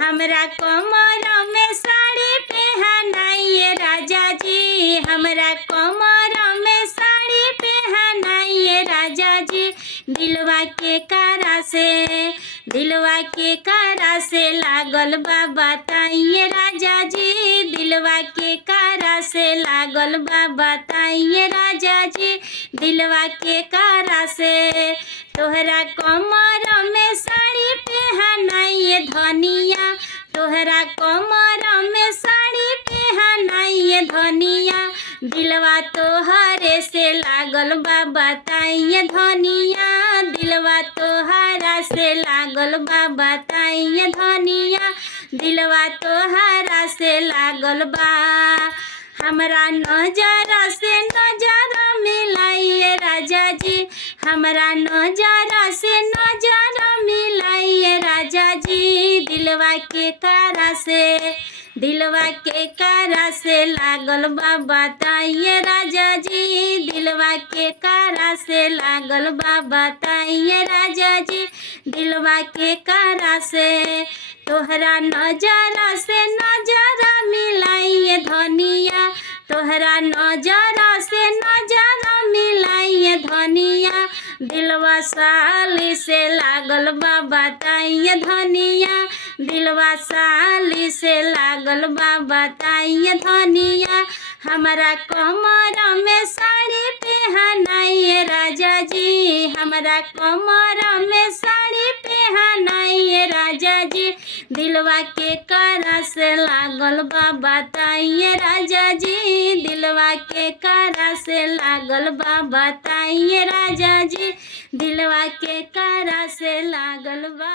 हमरा कमर में साड़ी पहनाइए राजा जी, हमरा कमर में साड़ी पहनाइए राजा जी। दिलवा के कारा से लागल बा बताइए राजा जी, दिलवा के कारा से लागल बा बताइए राजा जी, दिलवा के कारा से। तोहरा कमर में साड़ी पहनाइए धनिया, तोहरा कमर में साड़ी पहनाइए धनिया। दिलवा तोहरे से लागल बा बताइए धनिया, दिलवा तोहरा से लागल बा बताइए धनिया, दिलवा तोहरा से लागल बा। हमरा नजर से नजर मिलाइए राजा जी, हमरा नजर से नजर मिलाइए राजा जी। दिलवा के कारा से लागल बा बताइए राजा जी, दिलवा के कारा से लागल बा बताइए राजा जी, दिलवा के कारा से। तोहरा नजर से नजर मिलाइए धनिया, तोहरा नजर से नजर मिलाइए धनिया। दिलवा साली से लागल बा बताइए धनिया, दिलवा साली से लागल बा बताइए धनिया। हमरा कमर में साड़ी पहनाइए राजा जी, हमरा कमर में साड़ी पहनाइए राजा जी। दिलवा के कारा से लागल बा बताइए राजा जी, दिलवा के कारा से लागल बा बताइए राजा जी, दिलवा के कारा से लागल बा।